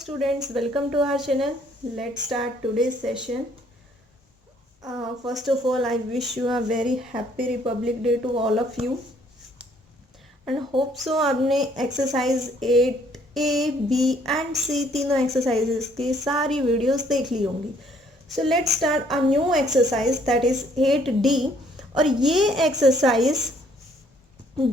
students, welcome to our channel. Let's start today's session. First of all, I wish you a very happy Republic Day to all of you and hope so आपने exercise 8A, B and C तीनों exercises की सारी videos देख ली होंगी. So let's start a new exercise, that is 8D. और ये exercise,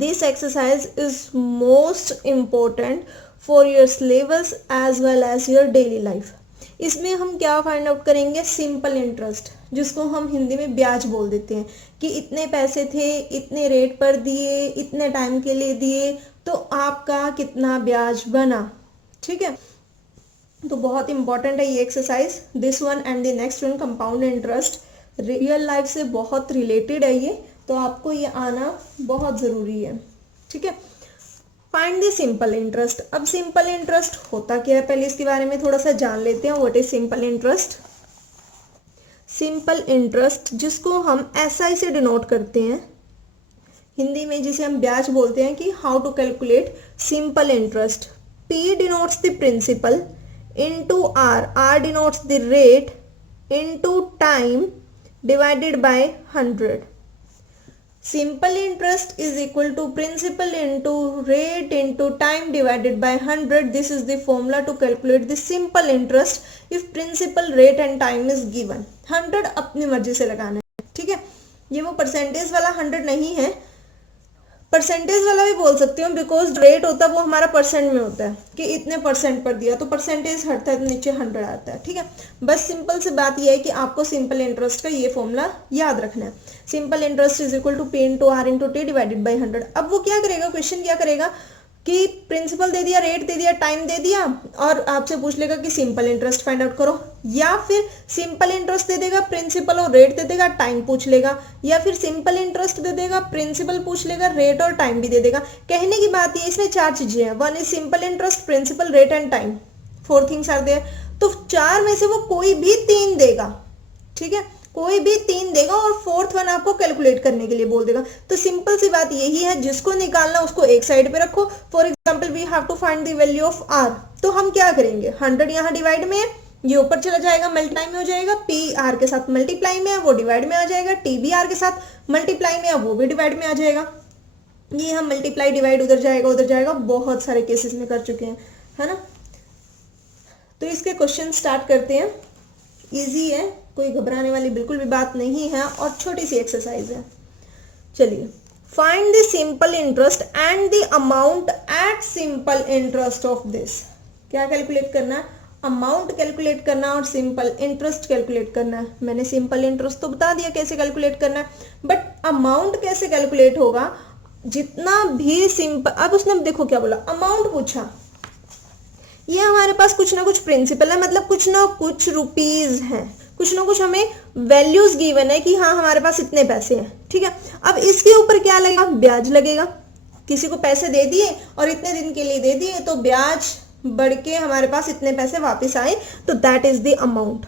this exercise is most important for your syllabus as well as your daily life. इसमें हम क्या फाइंड आउट करेंगे? सिंपल इंटरेस्ट, जिसको हम हिंदी में ब्याज बोल देते हैं, कि इतने पैसे थे, इतने रेट पर दिए, इतने टाइम के लिए दिए, तो आपका कितना ब्याज बना. ठीक है, तो बहुत इंपॉर्टेंट है ये exercise. This one and the next one, compound interest, real life से बहुत रिलेटेड है ये, तो आपको ये आना बहुत ज़रूरी है. ठीक है, फाइंड द सिंपल इंटरेस्ट. अब सिंपल इंटरेस्ट होता क्या है, पहले इसके बारे में थोड़ा सा जान लेते हैं. What is simple interest? Simple interest, जिसको हम एसआई से डिनोट करते हैं हिंदी में, जिसे हम ब्याज बोलते हैं, कि how to calculate simple interest. P denotes the principal, into R denotes the rate, into time divided by 100. Simple interest is equal to principal into rate into time divided by 100. This is the formula to calculate the simple interest if principal, rate and time is given. 100 अपनी मर्जी से लगाना है. ठीक है, ये वो percentage वाला 100 नहीं है, परसेंटेज वाला भी बोल सकती हूँ, बिकॉज रेट होता है वो हमारा परसेंट में होता है, कि इतने परसेंट पर दिया तो परसेंटेज हटता है तो नीचे 100 आता है. ठीक है, बस सिंपल सी बात यह है कि आपको सिंपल इंटरेस्ट का ये फॉर्मूला याद रखना है. Simple interest is equal to P into R into T divided by 100. अब वो क्या करेगा, क्वेश्चन क्या करेगा कि प्रिंसिपल दे दिया, रेट दे दिया, टाइम दे दिया, और आपसे पूछ लेगा कि सिंपल इंटरेस्ट फाइंड आउट करो, या फिर सिंपल इंटरेस्ट दे देगा, प्रिंसिपल और रेट दे देगा, टाइम पूछ लेगा, या फिर सिंपल इंटरेस्ट दे देगा, प्रिंसिपल पूछ लेगा, रेट और टाइम भी दे देगा. कहने की बात ये, इसमें 4 चीजें हैं. One is simple interest, principal, rate and time. 4 things are there. तो 4 में से वो कोई भी 3 देगा. ठीक है, कोई भी 3 देगा और 4th वन आपको कैलकुलेट करने के लिए बोल देगा. तो सिंपल सी बात यही है, जिसको निकालना उसको एक साइड पे रखो. For example we have to find the value of R. तो हम क्या करेंगे, 100 यहाँ डिवाइड में है, ये ऊपर चला जाएगा, मल्टीप्लाई में हो जाएगा. पी आर के साथ मल्टीप्लाई में है, वो डिवाइड में आ जाएगा. टी बी आर के साथ मल्टीप्लाई में है, वो भी डिवाइड में आ जाएगा. ये हम मल्टीप्लाई डिवाइड उधर जाएगा, बहुत सारे केसेस में कर चुके हैं, है ना. तो इसके क्वेश्चन स्टार्ट करते हैं. इजी है, कोई घबराने वाली बिल्कुल भी बात नहीं है, और छोटी सी एक्सरसाइज है. चलिए, find the simple interest and the amount at simple interest of this. क्या कैलकुलेट करना है? अमाउंट कैलकुलेट करना और सिंपल इंटरेस्ट कैलकुलेट करना है. मैंने सिंपल इंटरेस्ट तो बता दिया कैसे कैलकुलेट करना है, बट अमाउंट कैसे कैलकुलेट होगा? जितना भी सिंपल, अब उसने देखो क्या बोला, अमाउंट पूछा. ये हमारे पास कुछ ना कुछ प्रिंसिपल है, मतलब कुछ ना कुछ रुपीज हैं, कुछ ना कुछ हमें वैल्यूज गिवन है कि हाँ हमारे पास इतने पैसे हैं. ठीक है, अब इसके ऊपर क्या लगेगा? ब्याज लगेगा. किसी को पैसे दे दिए और इतने दिन के लिए दे दिए, तो ब्याज बढ़ के हमारे पास इतने पैसे वापस आए, तो दैट इज द अमाउंट.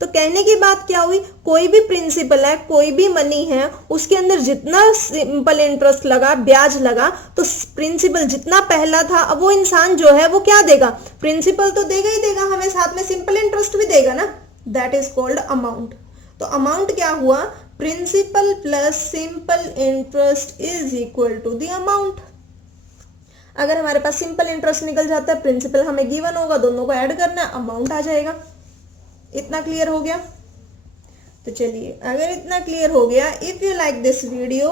तो कहने की बात क्या हुई, कोई भी प्रिंसिपल है, कोई भी मनी है, उसके अंदर जितना सिंपल इंटरेस्ट लगा, ब्याज लगा, तो प्रिंसिपल जितना पहला था, अब वो इंसान जो है वो क्या देगा? प्रिंसिपल तो देगा ही देगा, हमें साथ में सिंपल इंटरेस्ट भी देगा ना. That is called amount. तो अमाउंट क्या हुआ? Principal plus simple interest is equal to the amount. अगर हमारे पास सिंपल इंटरेस्ट निकल जाता है, प्रिंसिपल हमें गिवन होगा, दोनों को ऐड करना है, अमाउंट आ जाएगा. इतना क्लियर हो गया? तो चलिए, अगर इतना क्लियर हो गया, if you like this video,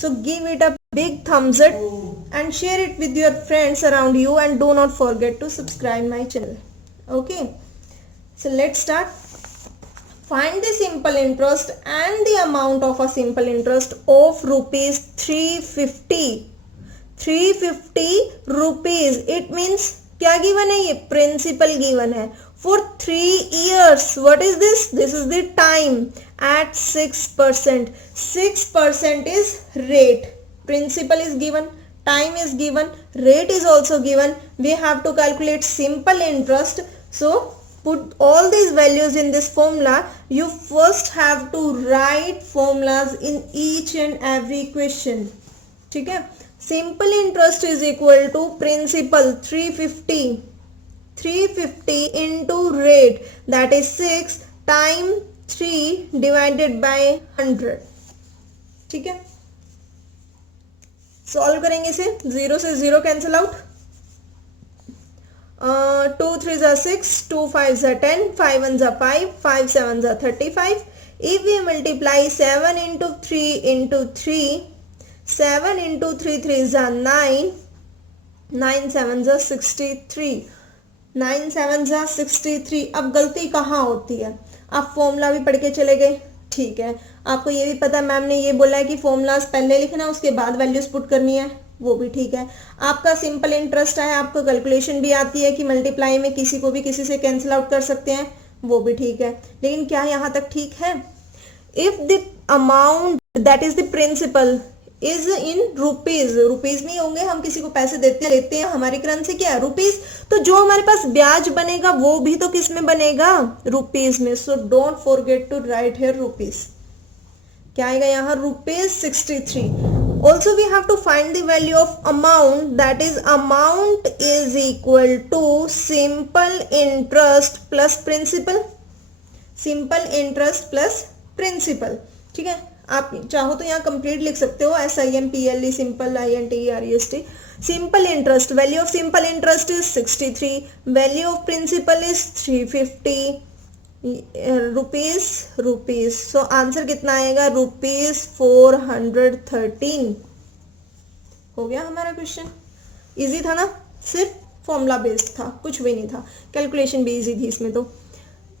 so give it a big thumbs up and share it with your friends around you, and do not forget to subscribe my channel. Okay, so let's start. Find the simple interest and the amount of a simple interest of rupees 350. 350 rupees. It means क्या given है? ये principal given है for 3 years. What is this? This is the time at 6%. 6% is rate. Principal is given, time is given, rate is also given. We have to calculate simple interest. So put all these values in this formula. You first have to write formulas in each and every question. ठीक है, simple interest is equal to principal 350 350 into rate, that is 6 time 3 divided by 100. ठीक है, solve करेंगे इसे. 0 से 0 cancel out. 2 3 जा 6, 2 5 जा 10, 5 1 जा 5, 5 7 जा 35. If we multiply 7 into 3 into 3, 7 into 3 3 जा 9, 9 7 जा 63, 9 7 जा 63. अब गलती कहाँ होती है? आप फॉर्मूला भी पढ़ के चले गए, ठीक है. आपको ये भी पता है मैम ने ये बोला है कि फॉर्मूलाज पहले लिखना है उसके बाद वैल्यूज पुट करनी है, वो भी ठीक है. आपका सिंपल इंटरेस्ट है, आपको कैलकुलेशन भी आती है कि मल्टीप्लाई में किसी को भी किसी से कैंसिल आउट कर सकते हैं, वो भी ठीक है. लेकिन क्या यहाँ तक ठीक है? If the amount that is the principal is in rupees, rupees में होंगे, हम किसी को पैसे लेते हैं, हमारी करेंसी क्या है? रुपीज. तो जो हमारे पास ब्याज बनेगा वो भी तो किस में बनेगा? रुपीज में. So don't forget to write here rupees. क्या आएगा यहाँ? Rupees 63. Also we have to find the value of amount, that is amount is equal to simple interest plus principal. Simple interest plus principal. ठीक है, आप चाहो तो यहाँ complete लिख सकते हो, SIMPLE, simple INTEREST. Simple interest, value of simple interest is 63, value of principal is 350 rupees. So answer कितना आएगा? रुपीज 413. हो गया हमारा क्वेश्चन. इजी था ना, सिर्फ फॉर्मूला बेस्ड था, कुछ भी नहीं था. कैलकुलेशन भी इजी थी इसमें. तो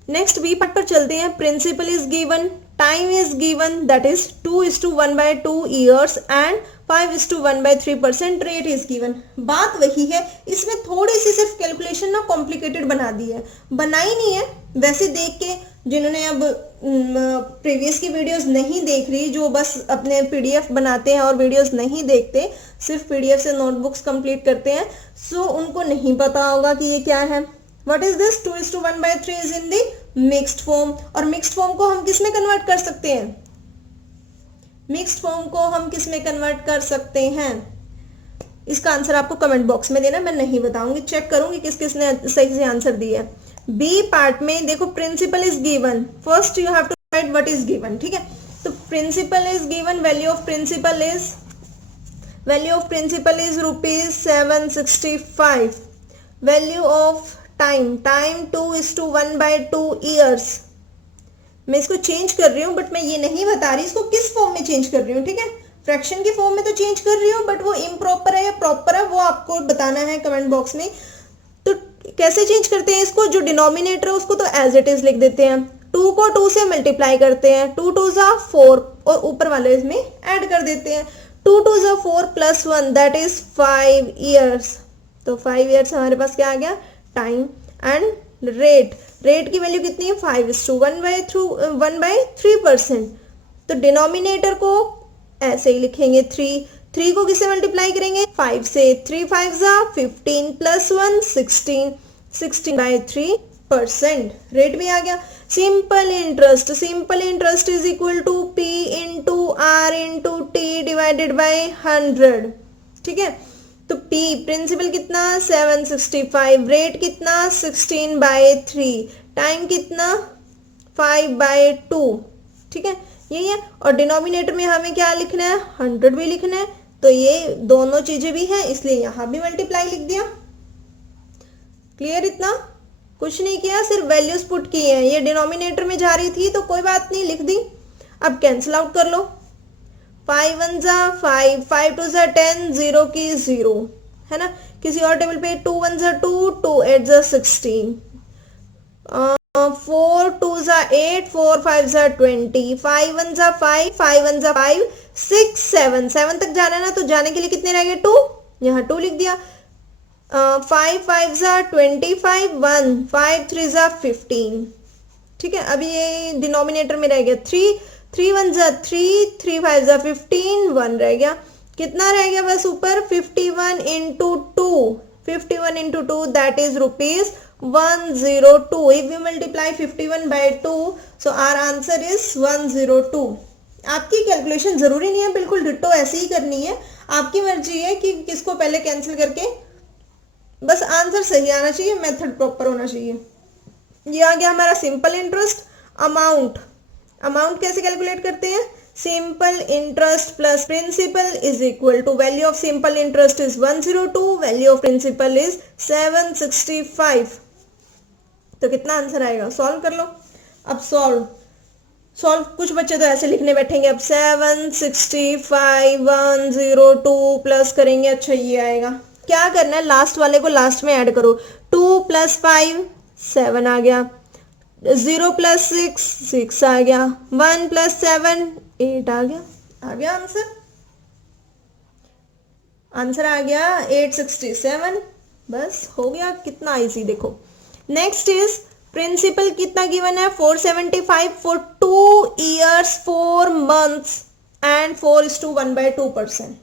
नेक्स्ट बी पार्ट पर चलते हैं. Principal is given, time is given, that is 2:1/2 years and 5:1/3% rate is given. बात वही है, इसमें थोड़ी सी सिर्फ कैलकुलेशन ना कॉम्प्लिकेटेड बना दी है, बनाई नहीं है. वैसे देख के जिन्होंने अब प्रीवियस की वीडियोस नहीं देख रही, जो बस अपने पीडीएफ बनाते हैं और वीडियोस नहीं देखते, सिर्फ पीडीएफ से नोटबुक्स कंप्लीट करते हैं, सो उनको नहीं पता होगा कि ये क्या है. What is this? 2:1/3 is in the mixed form. और mixed form को हम किस में कन्वर्ट कर सकते हैं? मिक्स्ड फॉर्म को हम किस में कन्वर्ट कर सकते हैं? इसका आंसर आपको कमेंट बॉक्स में देना, मैं नहीं बताऊंगी, चेक करूंगी किस किस ने सही से आंसर दिया है. बी पार्ट में देखो, principal is given, first you have to write what is given. ठीक है, तो principal is given, value of principal is rupees 765. Value of time 2:1/2 years. मैं इसको चेंज कर रही हूँ बट मैं ये नहीं बता रही इसको किस फॉर्म में चेंज कर रही हूँ. ठीक है, फ्रैक्शन की फॉर्म में तो चेंज कर रही हूँ, बट वो इम्प्रॉपर है या प्रॉपर है वो आपको बताना है कमेंट बॉक्स में. तो कैसे चेंज करते हैं इसको? जो डिनोमिनेटर है उसको तो एज इट इज लिख देते हैं, 2 को 2 से मल्टीप्लाई करते हैं, 2 2 जा 4 और ऊपर वाले इसमें ऐड कर देते हैं. 2 2 जा 4 + 1 दैट इज 5 ईयर्स. तो 5 ईयर्स हमारे पास क्या आ गया? टाइम. एंड रेट की वैल्यू कितनी है? 5:1/3%. तो डिनोमिनेटर को ऐसे ही लिखेंगे 3 को किससे मल्टीप्लाई करेंगे? 5 से. 3 5 जा 15 + 1 16/3%. रेट भी आ गया. Simple interest is equal to P × R × T divided by 100. ठीक है, तो P प्रिंसिपल कितना? 765. रेट कितना? 16/3. टाइम कितना? 5/2. ठीक है, यही है. और डिनोमिनेटर में हमें क्या लिखना है? 100 भी लिखना है. तो ये दोनों चीजें भी हैं, इसलिए यहां भी मल्टीप्लाई लिख दिया. क्लियर? इतना कुछ नहीं किया, सिर्फ वैल्यूज पुट की है. ये डिनोमिनेटर में जा रही थी तो कोई बात नहीं, लिख दी. अब कैंसिल आउट कर लो. 5 1 जा 5, 5 2 जा 10, 0 की 0 है ना. किसी और टेबल पे 2 1 जा 2, 2 8 जा 16, 4 2 जा 8, 4 5 जा 20, 5 1 जा 5, 5 1 जा 5, 6 7 7 तक जाना है ना, तो जाने के लिए कितने रह गए? 2. यहाँ 2 लिख दिया. 5 5 जा 25, 1 5 3 जा 15. ठीक है, अभी ये डिनोमिनेटर में रह गया 3 1 जा 3, 3 5 जा 15, 1 रह गया. कितना रह गया बस ऊपर? 51 × 2. 51 × 2 that is rupees 102. If we multiply 51/2, so our answer is 102. आपकी कैलकुलेशन जरूरी नहीं है बिल्कुल डिट्टो ऐसे ही करनी है, आपकी मर्जी है कि किसको पहले कैंसिल करके बस आंसर सही आना चाहिए, मेथड प्रॉपर होना चाहिए। ये आ गया हमारा सिंपल इंटरेस्ट। अमाउंट, अमाउंट कैसे कैलकुलेट करते हैं? Simple interest plus principal is equal to value of simple interest is 102, value of principal is 765। तो कितना आंसर आएगा? सॉल्व कर लो। अब सॉल्व कुछ बच्चे तो ऐसे लिखने बैठेंगे अब 765 102 प्लस करेंगे। अच्छा ये आएगा। क्या करना है, लास्ट वाले को लास्ट में ऐड करो। 2 + 5 7 आ गया, 0 + 6 6 आ गया, 1 + 7 8 आ गया आंसर। आंसर आ गया 867। बस हो गया, कितना इजी देखो। नेक्स्ट इज प्रिंसिपल कितना गिवन है? 475 फॉर 2 years 4 months एंड 4:1/2%।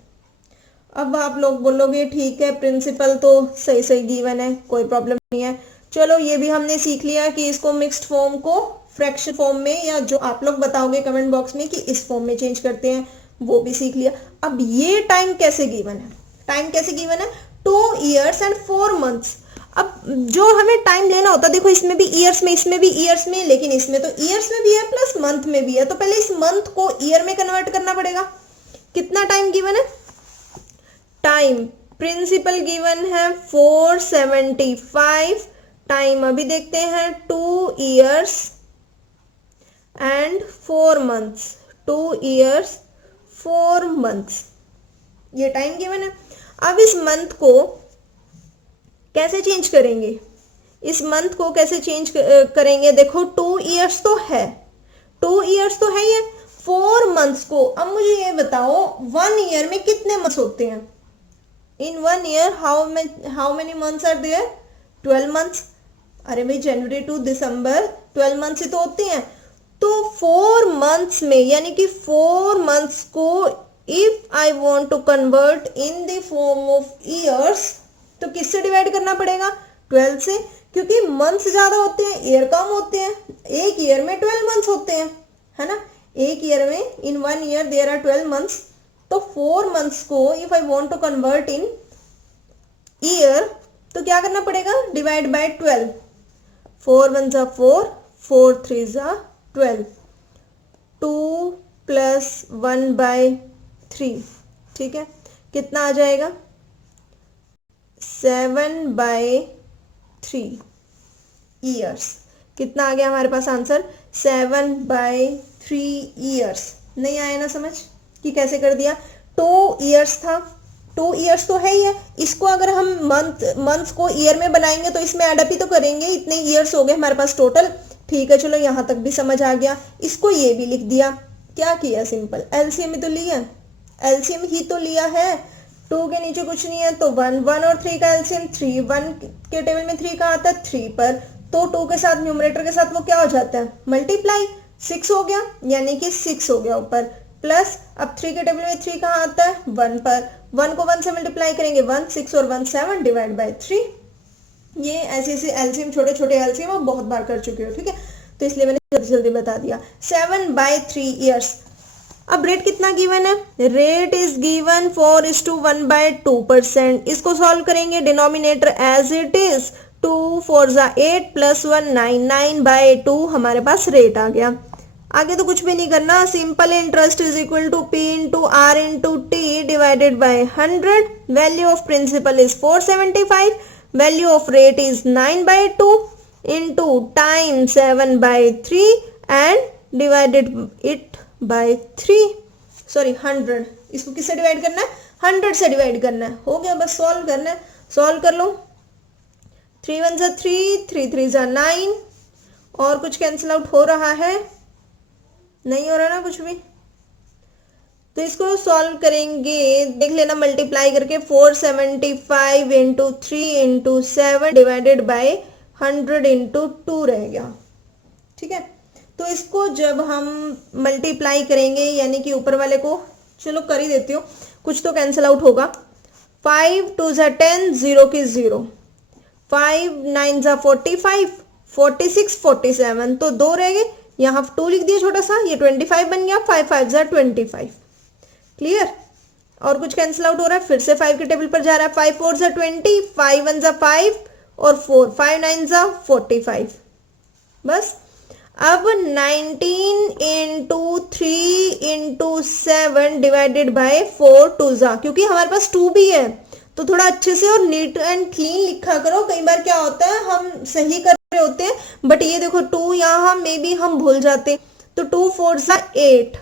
अब आप लोग बोलोगे ठीक है प्रिंसिपल तो सही सही गिवन है, कोई प्रॉब्लम नहीं है। चलो ये भी हमने सीख लिया कि इसको मिक्स्ड फॉर्म को फ्रैक्शन फॉर्म में, या जो आप लोग बताओगे कमेंट बॉक्स में कि इस फॉर्म में चेंज करते हैं, वो भी सीख लिया। अब ये टाइम कैसे गिवन है? टाइम कैसे गिवन है? 2 years एंड 4 months। अब जो हमें टाइम लेना होता है, देखो इसमें भी ईयर्स में, इसमें भी ईयर्स में, लेकिन इसमें तो ईयर्स में भी है प्लस मंथ में भी है, तो पहले इस मंथ को ईयर में कन्वर्ट करना पड़ेगा। कितना टाइम गिवन है? टाइम प्रिंसिपल गिवन है 475, टाइम अभी देखते हैं 2 years and 4 months, 2 years 4 months, ये टाइम गिवन है। अब इस मंथ को कैसे चेंज करेंगे? इस मंथ को कैसे चेंज करेंगे? देखो 2 years तो है, 2 years तो है ये, 4 months को। अब मुझे ये बताओ 1 year में कितने मंथ्स होते हैं? In 1 year how many months are there? 12 months। अरे भाई जनवरी टू दिसंबर 12 मंथ्स ही तो होते हैं। तो 4 months में, यानी कि 4 months को if I want to convert in the form of years, तो किससे डिवाइड करना पड़ेगा? 12 से, क्योंकि मंथ्स ज्यादा होते हैं, ईयर कम होते हैं। एक ईयर में 12 मंथ्स होते हैं, है ना। एक ईयर में, in 1 year there are 12 months. तो 4 months को if I want to convert in year, तो क्या करना पड़ेगा? Divide by 12। 4 1 = 4, 4 3 = 12, 2 + 1/3, ठीक है। कितना आ जाएगा? 7/3 ईयर्स। कितना आ गया हमारे पास आंसर? 7/3 ईयर्स। नहीं आया ना समझ कि कैसे कर दिया? 2 years था, 2 years तो है ही है। इसको अगर हम मंथ्स को ईयर में बनाएंगे तो इसमें एडअप ही तो करेंगे, इतने ईयर्स हो गए हमारे पास टोटल। ठीक है, चलो यहाँ तक भी समझ आ गया। इसको ये भी लिख दिया। क्या किया? सिंपल एलसीएम ही तो लिया, एलसीएम ही तो लिया है। 2 के नीचे कुछ नहीं है तो 1 1 और 3 का एलसीएम 3, 1 के टेबल में 3 कहाँ आता है? 3 पर। तो 2 के साथ न्यूमरेटर के साथ वो क्या हो जाता है? मल्टीप्लाई। 6 हो गया, यानी कि 6 हो गया ऊपर, प्लस अब 3 के टेबल में 3 कहाँ आता है? 1 पर। 1 को 1 से मल्टीप्लाई करेंगे 1, 6 और 1 7 डिवाइड बाय 3। ये ऐसे ऐसे एलसीएम, छोटे छोटे एलसीएम आप बहुत बार कर चुके हो, ठीक है, तो इसलिए मैंने जल्दी जल्दी बता दिया। 7/3 ईयर्स। अब रेट कितना गिवन है? Rate is given 4:1/2%। इसको सॉल्व करेंगे, डिनोमिनेटर एज इट इज, 2 4 = 8 + 1 9, 9/2 हमारे पास रेट आ गया। आगे तो कुछ भी नहीं करना, simple interest is equal to P × R × T divided by 100। Value of principal is 475, value of rate is 9/2 इंटू टाइम 7/3 and divided it by 3, sorry 100। इसको किससे डिवाइड करना है? 100 से डिवाइड करना है। हो गया, बस सॉल्व करना है। सॉल्व कर लो। 3 1 = 3, 3 3 = 9, और कुछ कैंसिल आउट हो रहा है? नहीं हो रहा ना कुछ भी। तो इसको सॉल्व करेंगे, देख लेना मल्टीप्लाई करके। 475 × 3 × 7 डिवाइडेड बाय 100 × 2 रह गया, ठीक है। तो इसको जब हम मल्टीप्लाई करेंगे, यानी कि ऊपर वाले को, चलो कर ही देती हूँ, कुछ तो कैंसिल आउट होगा। 5 2 = 10, 0 की 0, 5 9 = 45, 46 47, तो 2 रह गए, यहाँ 2 लिख दिया छोटा सा, ये 25 बन गया। 5 5 = 25, क्लियर। और कुछ कैंसिल आउट हो रहा है, फिर से 5 के टेबल पर जा रहा है, 5 4 20, 5 1 5 और 4, 5 9 45। बस अब 19 इंटू 3 इंटू 7 डिवाइडेड बाय 4 2 क्योंकि हमारे पास 2 भी है तो थोड़ा अच्छे से और नीट एंड क्लीन लिखा करो। कई बार क्या होता है हम सही कर रहे होते हैं बट ये देखो 2 यहाँ मे बी हम भूल जाते, तो 2 4 8।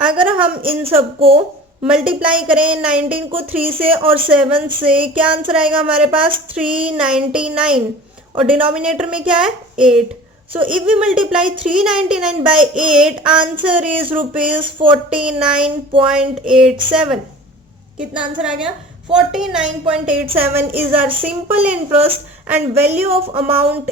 अगर हम इन सबको मल्टीप्लाई करें 19 को 3 से और 7 से, क्या आंसर आएगा हमारे पास 399 और डिनोमिनेटर में क्या है 8। So if we multiply 399 by 8, answer is rupees 49.87. कितना आंसर आ गया 49.87 is our simple interest and value of amount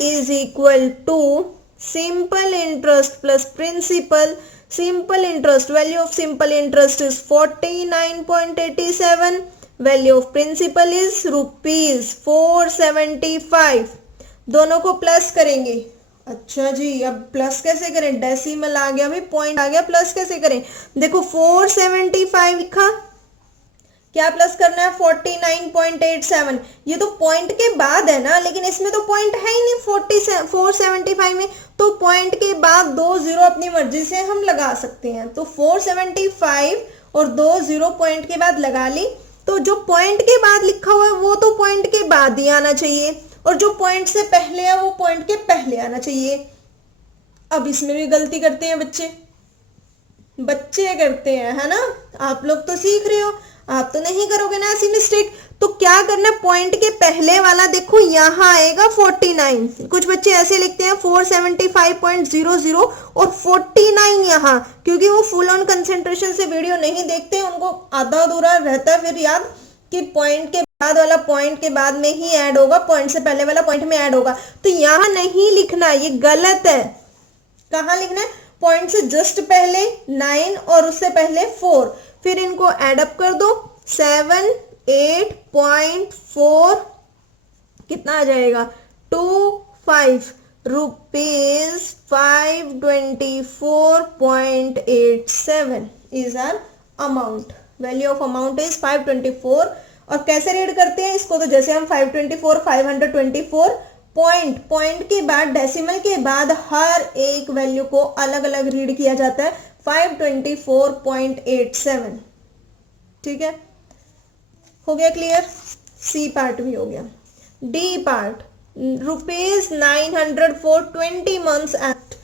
is equal to simple interest plus principal. Simple interest, value of simple interest is 49.87. Value of principal is rupees 475. दोनों को plus करेंगे। अच्छा जी, अब plus कैसे करें, decimal आ गया भाई, पॉइंट आ गया, प्लस कैसे करें, देखो 475 लिखा, क्या प्लस करना है 49.87, ये तो पॉइंट के बाद है ना, लेकिन इसमें तो पॉइंट है ही नहीं 475 में, तो पॉइंट के बाद 2 जीरो अपनी मर्जी से हम लगा सकते हैं। तो 475 और 2 जीरो पॉइंट के बाद लगा ली, तो जो पॉइंट के बाद लिखा हुआ है वो तो पॉइंट के बाद ही आना चाहिए और जो पॉइंट से पहले है वो पॉइंट के पहले आना चाहिए। अब इसमें भी गलती करते हैं बच्चे करते हैं, है ना, आप लोग तो सीख रहे हो, आप तो नहीं करोगे ना ऐसी मिस्टेक। तो क्या करना है, पॉइंट के पहले वाला देखो यहाँ आएगा 49, कुछ बच्चे ऐसे लिखते हैं 475.00 और 49 यहाँ, क्योंकि वो फुल ऑन कंसेंट्रेशन से वीडियो नहीं देखते, उनको आधा अधूरा रहता है फिर याद कि पॉइंट के बाद वाला पॉइंट के बाद में ही ऐड होगा, पॉइंट से पहले वाला पॉइंट में ऐड होगा, तो यहाँ नहीं लिखना, ये गलत है। कहाँ लिखना है, पॉइंट से जस्ट पहले 9 और उससे पहले 4, फिर इनको ऐड अप कर दो 7 8.4 कितना आ जाएगा 25 rupees 524.87 is our amount. Value of amount is 524। और कैसे रीड करते हैं इसको, तो जैसे हम 524 524 पॉइंट के बाद डेसिमल के बाद हर एक वैल्यू को अलग अलग रीड किया जाता है 524.87। ठीक है, हो गया क्लियर, सी पार्ट भी हो गया। D part, ₹900 for 20 months at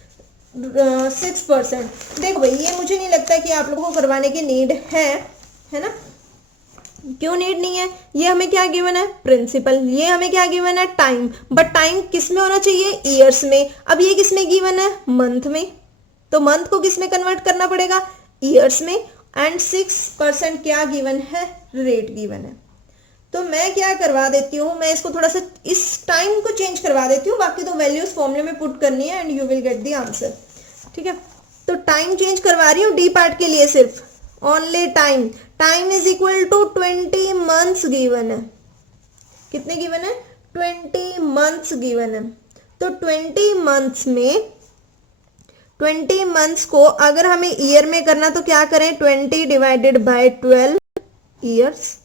6%। देखो भाई, ये मुझे नहीं लगता कि आप लोगों को करवाने की नीड है ना, क्यों नीड नहीं है, ये हमें क्या गिवन है प्रिंसिपल, ये हमें क्या गिवन है टाइम, बट टाइम किस में होना चाहिए ईयर्स में। अब ये किस में गिवन है मंथ में, तो मंथ को किस में कन्वर्ट करना पड़ेगा ईयर्स में, एंड 6% क्या गिवन है रेट गिवन है। तो मैं क्या करवा देती हूँ, मैं इसको थोड़ा सा इस टाइम को चेंज करवा देती हूँ, बाकी तो वैल्यूज फॉर्मूले में पुट करनी है and you will get the answer. ठीक है, तो टाइम चेंज करवा रही हूँ डी पार्ट के लिए सिर्फ, only time is equal to 20 months given है। कितने गिवन है 20 मंथ्स गिवन है। तो 20 मंथ्स में 20 मंथ्स को अगर हमें ईयर में करना तो क्या करें 20 divided by 12 years,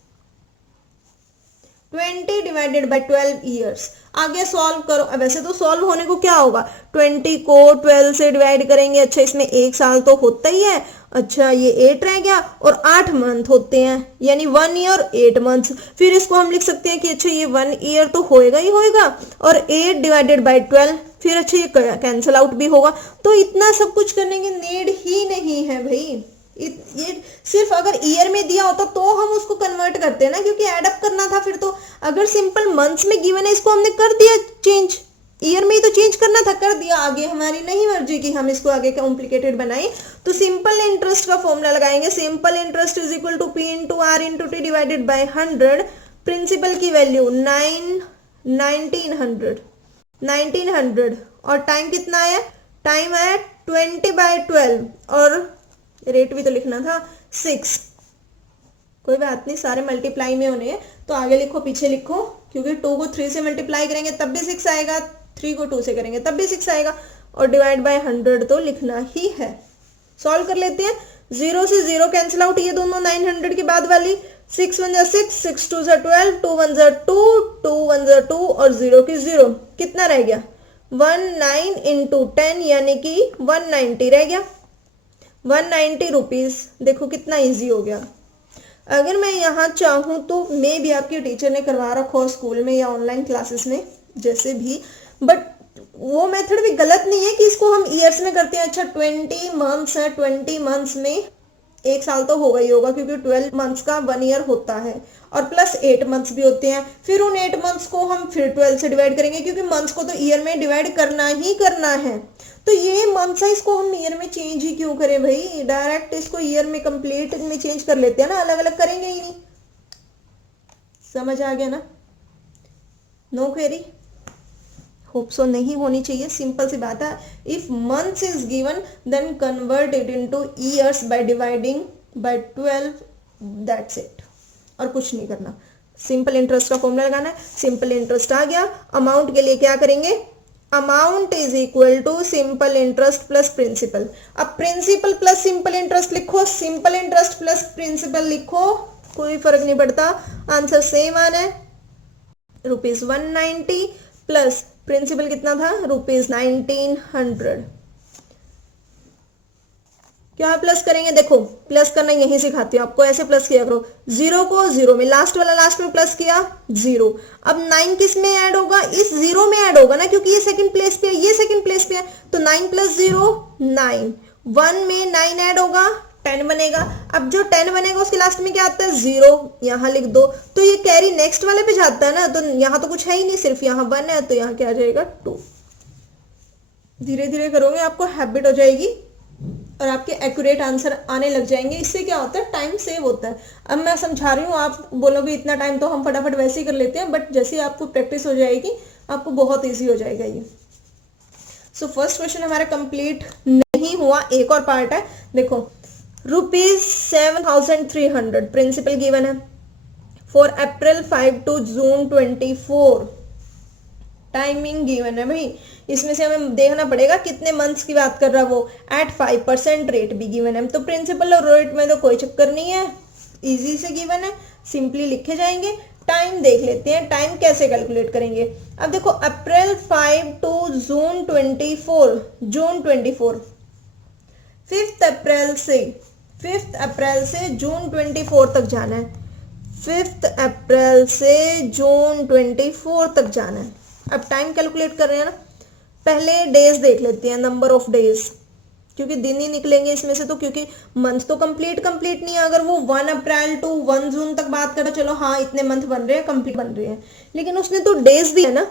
20 divided by 12 years. आगे सॉल्व करो, वैसे तो सॉल्व होने को क्या होगा 20 को 12 से डिवाइड करेंगे, अच्छा इसमें 1 साल तो होता ही है, अच्छा ये 8 रह गया और 8 मंथ होते हैं, यानी 1 ईयर 8 मंथ्स। फिर इसको हम लिख सकते हैं कि अच्छा ये 1 ईयर तो होएगा ही होएगा और 8 डिवाइडेड बाय 12, फिर अच्छा ये कैंसिल आउट भी होगा। तो इतना सब कुछ करने की नीड ही नहीं है भाई, ये सिर्फ अगर ईयर में दिया होता तो हम उसको कन्वर्ट करते हैं ना, क्योंकि एड अप करना था। फिर तो अगर सिंपल मंथ्स में गिवन है इसको हमने कर दिया चेंज, ईयर में ही तो चेंज करना था, कर दिया। आगे हमारी नहीं मर्जी कि हम इसको आगे कॉम्प्लिकेटेड बनाएं। तो सिंपल इंटरेस्ट का फॉर्मूला लगाएंगे, simple interest is equal to P into R into T divided by 100। Principal की वैल्यू 1900 और टाइम कितना है, टाइम है 20/12 और रेट भी तो लिखना था 6। कोई बात नहीं, सारे मल्टीप्लाई में होने हैं, तो आगे लिखो पीछे लिखो, क्योंकि 2 को 3 से मल्टीप्लाई करेंगे तब भी 6 आएगा, 3 को 2 से करेंगे तब भी 6 आएगा, और डिवाइड बाय 100 तो लिखना ही है। सॉल्व कर लेते हैं। 0 से 0 कैंसिल आउट, ये दोनों 900 के बाद वाली, 6 1 6, 6 2 12, 2 1 2, 2 1 2 और 0 की 0, कितना रह गया 19 इंटू 10 यानी कि 190 रह गया, 190 रुपीज। देखो कितना इजी हो गया। अगर मैं यहाँ चाहूँ तो मे भी आपके टीचर ने करवा रखा हो स्कूल में या ऑनलाइन क्लासेस में जैसे भी, बट वो मेथड भी गलत नहीं है कि इसको हम ईयर्स में करते हैं। अच्छा 20 मंथ्स है, 20 मंथ्स में एक साल तो होगा ही होगा क्योंकि 12 मंथ्स का 1 ईयर होता है और प्लस 8 मंथ्स भी होते हैं। फिर उन 8 मंथ्स को हम फिर 12 से डिवाइड करेंगे क्योंकि मंथ्स को तो ईयर में डिवाइड करना ही करना है। तो ये मंथ्स है, इसको हम ईयर में चेंज ही क्यों करें भाई, डायरेक्ट इसको ईयर में कंप्लीट में चेंज कर लेते हैं ना, अलग अलग करेंगे ही नहीं। समझ आ गया ना? No query? होप सो नहीं होनी चाहिए, सिंपल सी बात है। If months is given then convert it into years by dividing by 12, that's it, और कुछ नहीं करना। सिंपल इंटरेस्ट का फॉर्मूला लगाना है, सिंपल इंटरेस्ट आ गया। अमाउंट के लिए क्या करेंगे, amount is equal to simple interest plus principal. अब प्रिंसिपल प्लस सिंपल इंटरेस्ट लिखो, सिंपल इंटरेस्ट प्लस प्रिंसिपल लिखो, कोई फर्क नहीं पड़ता, आंसर सेम आना है। ₹190 प्लस प्रिंसिपल कितना था, ₹1900। क्या प्लस करेंगे, देखो प्लस करना यही सिखाती हूँ आपको, ऐसे प्लस किया करो, 0 को 0 में, लास्ट वाला लास्ट में प्लस किया 0। अब 9 किस में ऐड होगा, इस 0 में ऐड होगा ना, क्योंकि ये सेकंड प्लेस पे है, ये सेकंड प्लेस पे है, तो 9 + 0 9, 1 में 9 ऐड होगा 10 बनेगा। अब जो 10 बनेगा उसके लास्ट में क्या आता है 0, यहाँ लिख दो, तो ये कैरी नेक्स्ट वाले पे जाता है ना, तो यहाँ तो कुछ है ही नहीं, सिर्फ यहाँ 1 है, तो यहाँ क्या आ जाएगा 2। धीरे धीरे करोगे आपको हैबिट हो जाएगी और आपके एक्यूरेट आंसर आने लग जाएंगे। इससे क्या होता है, टाइम सेव होता है। अब मैं समझा रही हूँ, आप बोलोगे इतना टाइम तो हम फटाफट वैसे ही कर लेते हैं, बट जैसे आपको प्रैक्टिस हो जाएगी आपको बहुत ईजी हो जाएगा ये। सो फर्स्ट क्वेश्चन हमारा कंप्लीट नहीं हुआ, एक और पार्ट है। देखो ₹7,300 प्रिंसिपल गिवन है for April 5 to June 24, timing given है भाई। इसमें से हमें देखना पड़ेगा कितने मंथ्स की बात कर रहा है वो, एट 5%, रेट भी गिवन है। तो प्रिंसिपल और रेट में तो कोई चक्कर नहीं है, इजी से गिवन है, सिंपली लिखे जाएंगे। टाइम देख लेते हैं, टाइम कैसे कैलकुलेट करेंगे। अब देखो April 5 to June 24, June 24, 5th अप्रैल से जून 24 तक जाना है, 5th अप्रैल से जून 24 तक जाना है। अब टाइम कैलकुलेट कर रहे हैं ना, पहले डेज देख लेते हैं, नंबर ऑफ डेज, क्योंकि दिन ही निकलेंगे इसमें से, तो क्योंकि मंथ तो कंप्लीट नहीं है। अगर वो 1 अप्रैल टू 1 जून तक बात करें, चलो हाँ इतने मंथ बन रहे हैं, कंप्लीट बन रहे हैं, लेकिन उसने तो डेज दिया ना,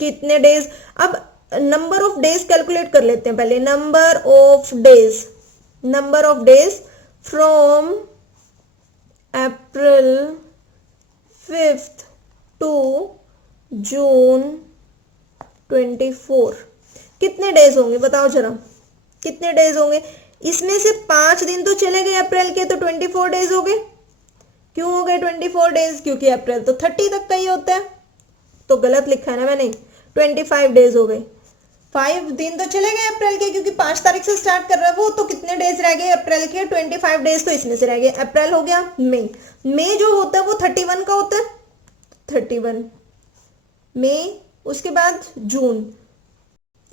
कितने डेज। अब नंबर ऑफ डेज कैलकुलेट कर लेते हैं पहले, number of days from April 5th to June 24, कितने डेज होंगे बताओ जरा, कितने डेज होंगे। इसमें से 5 दिन तो चले गए अप्रैल के, तो 24 डेज हो गए। क्यों हो गए 24 डेज, क्योंकि अप्रैल तो 30 तक का ही होता है, तो गलत लिखा है ना मैंने, 25 डेज हो गए। 5 दिन तो चले गए अप्रैल के, क्योंकि 5 तारीख से स्टार्ट कर रहा है वो, तो कितने डेज रह गए अप्रैल के, 25 डेज तो इसमें से रह गए। अप्रैल हो गया, मई जो होता है वो 31 का होता है, 31 मई, उसके बाद जून,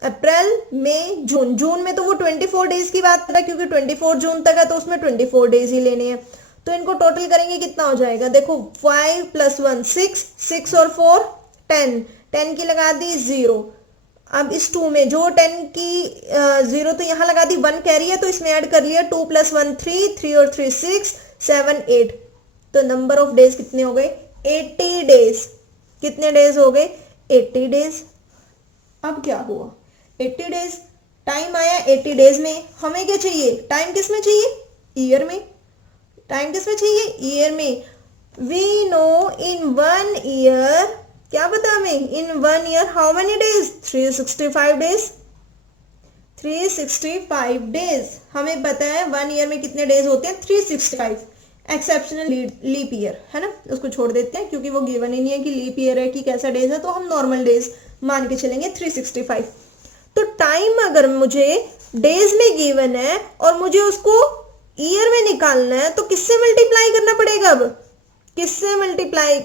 अप्रैल मई जून, जून में तो वो 24 डेज की बात कर रहा है, क्योंकि 24 जून तक है, तो उसमें 24 डेज ही लेने हैं। तो इनको टोटल करेंगे कितना हो जाएगा, देखो 5 + 1 6, 6 और 4 10, 10 की लगा दी 0। अब इस 2 में जो 10 की 0 तो यहाँ लगा दी, 1 कैरी है तो इसमें ऐड कर लिया, 2 + 1 3, 3 और 3 6, 7 8, तो नंबर ऑफ डेज कितने हो गए 80 डेज। कितने डेज हो गए 80 डेज। अब क्या हुआ 80 डेज, टाइम आया 80 डेज में। हमें क्या चाहिए, टाइम किस में चाहिए, ईयर में। टाइम किस में चाहिए, ईयर में। वी नो इन 1 ईयर, क्या पता हमें, इन 1 year how many days, 365 days, 365 days हमें पता है। 1 ईयर में कितने डेज होते हैं 365, एक्सेप्शनल लीप ईयर है ना, उसको छोड़ देते हैं क्योंकि वो गिवन ही नहीं है कि लीप ईयर है कि कैसा डेज है, तो हम नॉर्मल डेज मान के चलेंगे 365। तो टाइम अगर मुझे डेज में गिवन है और मुझे उसको ईयर में निकालना है तो किससे मल्टीप्लाई करना पड़ेगा? अब किससे मल्टीप्लाई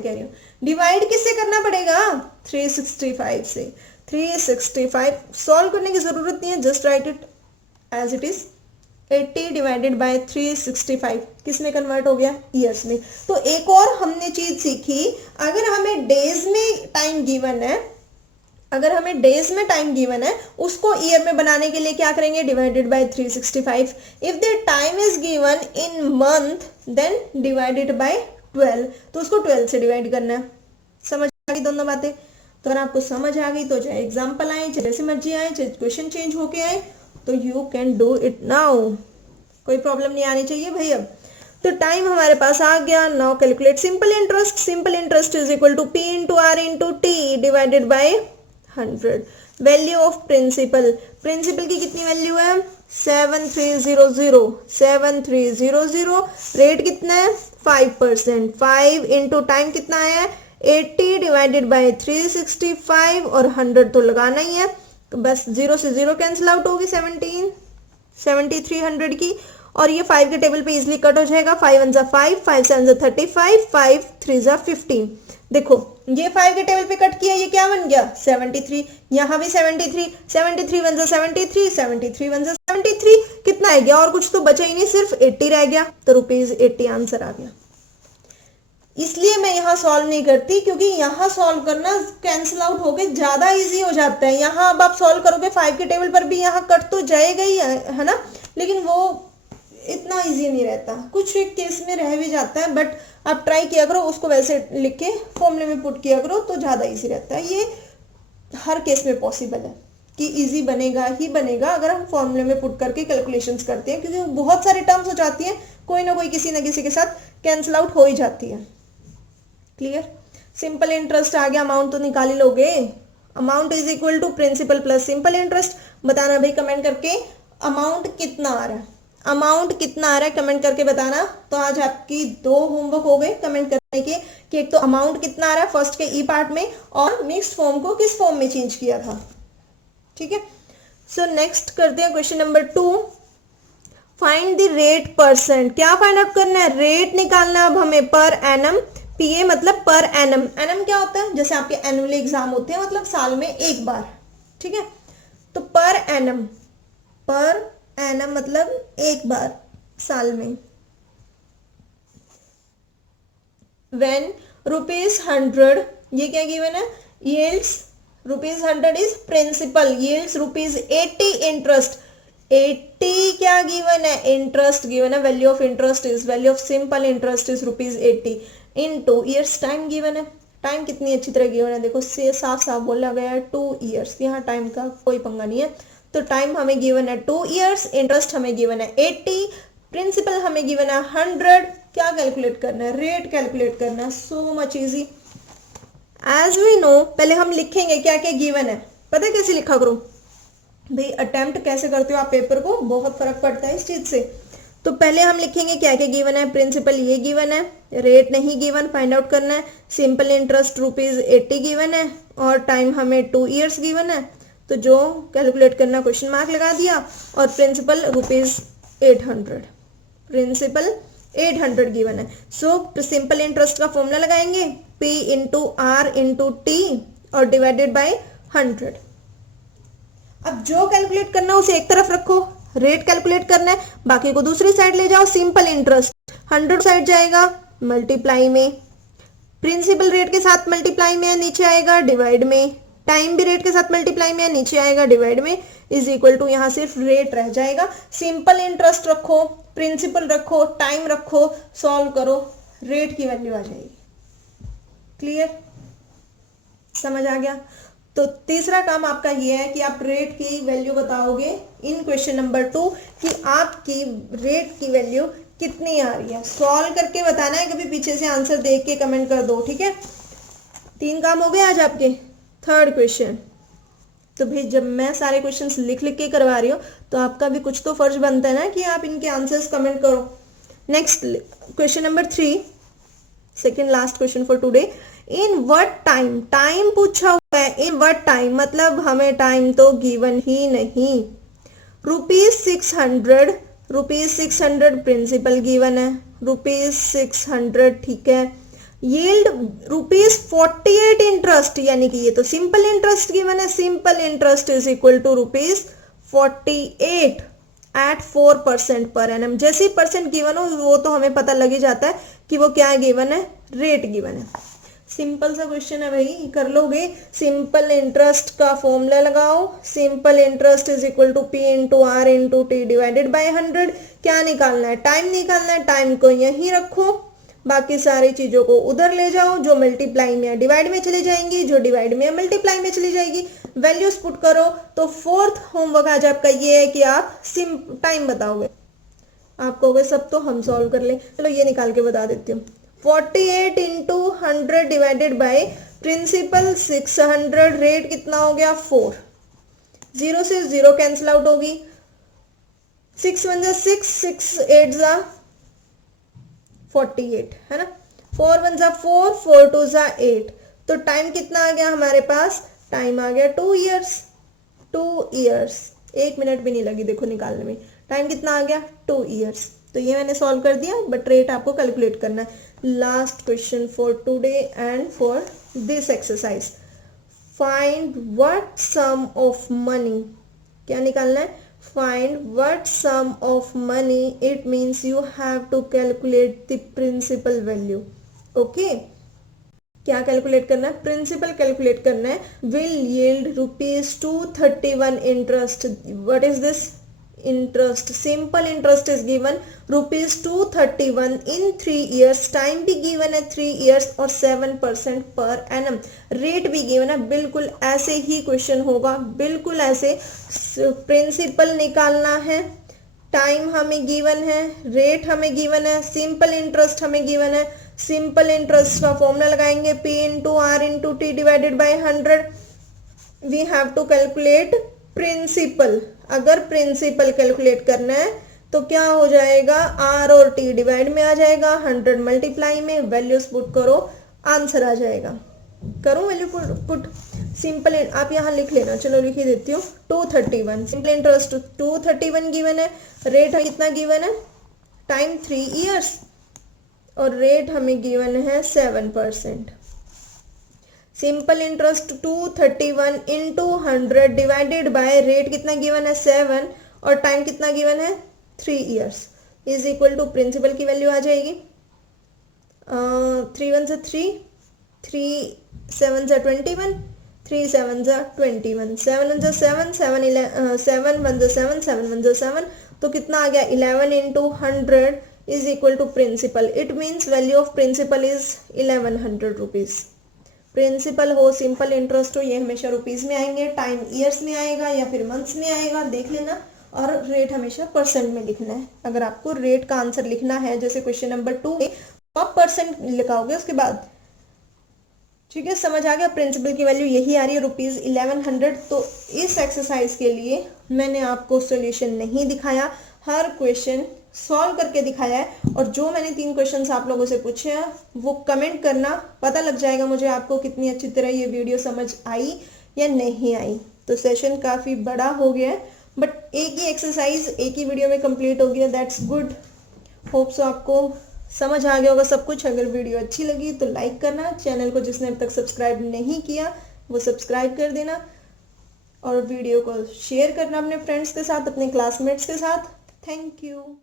कह रही हूँ, डिवाइड किससे करना पड़ेगा? 365 से। 365 सॉल्व करने की जरूरत नहीं है, just write it as it is. 80 divided by 365 किस में कन्वर्ट हो गया? ईयर्स में। तो एक और हमने चीज सीखी, अगर हमें डेज में टाइम गिवन है, उसको ईयर में बनाने के लिए क्या करेंगे? Divided by 365। If the time is given in month then divided by 12, तो उसको 12 से डिवाइड करना है। समझ आ गई दोनों बातें? तो अगर आपको समझ आ गई तो चाहे एग्जाम्पल आए, चाहे जैसे मर्जी आए, चाहे क्वेश्चन चेंज होके आए, तो you can do it now, कोई प्रॉब्लम नहीं आनी चाहिए भाई। अब तो टाइम हमारे पास आ गया। Now calculate simple interest. Simple interest is equal to P into R into T divided by 100। Value of principal, principal की कितनी वैल्यू है? 7300। रेट कितना है? 5%। 5 इंटू टाइम कितना है? 80 डिवाइडेड बाय 365 और 100 तो लगाना ही है, तो बस 0 से 0 कैंसिल आउट होगी 7300 की, और ये 5 के टेबल पे इजिली कट हो जाएगा। 5 1 5, 5 7 35, 5 3 15। देखो ये 5 के टेबल पे कट किया, ये क्या बन गया? 73। यहाँ भी 73, 73 1 73, 73 1 73, कितना रह गया? और कुछ तो बचा ही नहीं, सिर्फ 80 रह गया, तो ₹80 आंसर आ गया। इसलिए मैं यहाँ सॉल्व नहीं करती, क्योंकि यहाँ सॉल्व करना कैंसिल आउट होके ज्यादा इजी हो जाता है। यहाँ अब आप सॉल्व करोगे 5 के टेबल पर भी यहाँ कट तो जाएगा ही है ना, लेकिन वो इतना इजी नहीं रहता, कुछ एक केस में रह भी जाता है, बट आप ट्राई किया करो, उसको वैसे लिख के फॉर्मूले में पुट किया करो तो ज्यादा इजी रहता है। ये हर केस में पॉसिबल है कि इजी बनेगा ही बनेगा अगर हम फॉर्मूले में पुट करके कैलकुलेशंस करते हैं, क्योंकि बहुत सारे टर्म्स हो जाती हैं, कोई ना कोई किसी ना किसी के साथ कैंसिल आउट हो ही जाती है। क्लियर? सिंपल इंटरेस्ट आ गया, अमाउंट तो निकाल ही लोगे। Amount is equal to principal plus simple interest. बताना भाई कमेंट करके अमाउंट कितना आ रहा है, कमेंट करके बताना। तो आज आपकी 2 होमवर्क हो गए कमेंट करने के, कि एक तो अमाउंट कितना आ रहा है फर्स्ट के ई पार्ट में, और मिक्स्ड फॉर्म को किस फॉर्म में चेंज किया था। ठीक है, सो नेक्स्ट करते हैं question number 2। Find the rate percent. क्या फाइंड आउट करना है? रेट निकालना है अब हमें पर एनम। पीए मतलब पर एनम। एनम क्या होता है? जैसे आपके एनुअली एग्जाम होते हैं, मतलब साल में एक बार। ठीक है, तो पर एनम मतलब एक बार साल में। व्हेन ₹100, ये क्या गिवन है? Yields ₹100 is principal, yields ₹80 interest. 80 क्या गिवन है? इंटरेस्ट गिवन है। Value of simple interest is ₹80 into years. Time given है, टाइम कितनी अच्छी तरह गिवन है, देखो से साफ साफ बोला गया है 2 ईयर्स। यहाँ टाइम का कोई पंगा नहीं है, तो टाइम हमें गिवन है 2 ईयर्स, इंटरेस्ट हमें गिवन है 80, प्रिंसिपल हमें गिवन है 100। क्या कैलकुलेट करना है? रेट कैलकुलेट करना है। So much easy. As we know, पहले हम लिखेंगे क्या क्या गिवन है। पता है कैसे लिखा करो भाई, अटेम्प्ट कैसे करते हो आप पेपर को, बहुत फर्क पड़ता है इस चीज से। तो पहले हम लिखेंगे क्या क्या गिवन है। प्रिंसिपल ये गिवन है, रेट नहीं गिवन, फाइंड आउट करना है। सिंपल इंटरेस्ट ₹80 गिवन है, और टाइम हमें 2 ईयर्स गिवन है, तो जो कैलकुलेट करना क्वेश्चन मार्क लगा दिया। और प्रिंसिपल ₹800, प्रिंसिपल 800 गिवन है। सो सिंपल इंटरेस्ट का फॉर्मूला लगाएंगे, P into R into T और डिवाइडेड बाय 100। अब जो कैलकुलेट करना है उसे एक तरफ रखो, रेट कैलकुलेट करना है, बाकी को दूसरी साइड ले जाओ। सिंपल इंटरेस्ट 100 साइड जाएगा मल्टीप्लाई में, प्रिंसिपल रेट के साथ मल्टीप्लाई में, नीचे आएगा डिवाइड में, टाइम भी रेट के साथ मल्टीप्लाई में, नीचे आएगा डिवाइड में, इज इक्वल टू यहाँ सिर्फ रेट रह जाएगा। सिंपल इंटरेस्ट रखो, प्रिंसिपल रखो, टाइम रखो, सॉल्व करो, रेट की वैल्यू आ जाएगी। क्लियर? समझ आ गया? तो तीसरा काम आपका ये है कि आप रेट की वैल्यू बताओगे इन क्वेश्चन नंबर 2, कि आपकी रेट की वैल्यू कितनी आ रही है। सॉल्व करके बताना है, कभी पीछे से आंसर देख के कमेंट कर दो। ठीक है, 3 काम हो गए आज आपके। थर्ड क्वेश्चन, तो भाई जब मैं सारे क्वेश्चंस लिख के करवा रही हूँ, तो आपका भी कुछ तो फर्ज बनता है ना कि आप इनके आंसर्स कमेंट करो। Next question number 3, second last question for today. In what time, time पूछा हुआ है, इन व्हाट टाइम मतलब हमें टाइम तो गिवन ही नहीं। ₹600 ₹600 प्रिंसिपल गिवन है, ₹600, ठीक है। यील्ड ₹48 इंटरेस्ट, यानी कि ये तो सिंपल इंटरेस्ट गिवन है, simple interest is equal to ₹48 at 4% पर एनम। जैसे ही परसेंट गिवन हो वो तो हमें पता लग ही जाता है कि वो क्या गिवन है, रेट गिवन है। सिंपल सा क्वेश्चन है भाई, कर लोगे। सिंपल इंटरेस्ट का फॉर्मूला लगाओ, simple interest is equal to P into R into T divided by 100। क्या निकालना है, टाइम निकालना है। टाइम को यहीं रखो, बाकी सारी चीजों को उधर ले जाओ, जो मल्टीप्लाई में या डिवाइड में चली जाएंगी, जो डिवाइड में या मल्टीप्लाई में चली जाएगी। वैल्यूज पुट करो। तो फोर्थ होमवर्क आज आपका ये है कि आप टाइम बताओगे। आप कहोगे सब तो हम सॉल्व कर ले, चलो ये निकाल के बता देती हूँ। 48 into 100 divided by principal 600, rate कितना हो गया 4। 0 से 0 कैंसिल आउट होगी। 6 1 जा 6, 6 8 जा 48, है ना। 4 1 जा 4, 4 2 जा 8। तो टाइम कितना आ गया हमारे पास, टाइम आ गया 2 इयर्स। 2 इयर्स, 1 मिनट भी नहीं लगी देखो निकालने में। टाइम कितना आ गया, 2 इयर्स। तो ये मैंने सॉल्व कर दिया, बट रेट आपको कैलकुलेट करना है। Last question for today and for this exercise, find what sum of money. क्या निकालना है, find what sum of money. It means you have to calculate the principal value. Okay, क्या calculate करना है, principal calculate करना है। Will yield ₹231 interest. What is this, interest, simple interest is given ₹231 in 3 years. Time भी given है 3 years और 7% per annum. Rate भी given है। बिल्कुल ऐसे ही क्वेश्चन होगा, बिल्कुल ऐसे। प्रिंसिपल निकालना है, टाइम हमें गिवन है, रेट हमें गिवन है, सिंपल इंटरेस्ट हमें गिवन है। सिंपल इंटरेस्ट का फॉर्मूला लगाएंगे P into R into T divided by 100। We have to calculate principal. अगर प्रिंसिपल कैलकुलेट करना है तो क्या हो जाएगा, आर और टी डिवाइड में आ जाएगा, 100 मल्टीप्लाई में, वैल्यूज पुट करो, आंसर आ जाएगा। करूं वैल्यू पुट, सिंपल। आप यहाँ लिख लेना, चलो लिख ही देती हूँ। 231 सिंपल इंटरेस्ट 231 गिवन है। रेट कितना गिवन है, टाइम 3 इयर्स और रेट हमें गिवन है 7%। Simple interest 231 into 100 divided by rate कितना गिवन है 7 और टाइम कितना गिवन है 3 years is equal to principal की वैल्यू आ जाएगी 3 1 से 3, 3 7 से 21, 3 7 से 21, 7 1 से 7, 7 1 से 7, 7 1 से 7। तो कितना आ गया 11 into 100 is equal to principal. It means value of principal is 1100 rupees. Principal हो, सिंपल इंटरेस्ट हो, ये हमेशा रुपीज में आएंगे, टाइम ईयर्स में आएगा या फिर मंथ्स में आएगा, देख लेना। और रेट हमेशा परसेंट में लिखना है। अगर आपको रेट का आंसर लिखना है जैसे क्वेश्चन नंबर 2 में, तो आप परसेंट लिखाओगे उसके बाद। ठीक है, समझ आ गया। प्रिंसिपल की वैल्यू यही आ रही है ₹1100। तो इस एक्सरसाइज के लिए मैंने आपको सोल्यूशन नहीं दिखाया, हर क्वेश्चन सॉल्व करके दिखाया है। और जो मैंने 3 क्वेश्चंस आप लोगों से पूछे हैं वो कमेंट करना, पता लग जाएगा मुझे आपको कितनी अच्छी तरह ये वीडियो समझ आई या नहीं आई। तो सेशन काफ़ी बड़ा हो गया है, बट एक ही एक्सरसाइज एक ही वीडियो में कंप्लीट हो गया, दैट्स गुड। होप सो आपको समझ आ गया होगा सब कुछ। अगर वीडियो अच्छी लगी तो लाइक करना, चैनल को जिसने अब तक सब्सक्राइब नहीं किया वो सब्सक्राइब कर देना, और वीडियो को शेयर करना अपने फ्रेंड्स के साथ, अपने क्लासमेट्स के साथ। Thank you.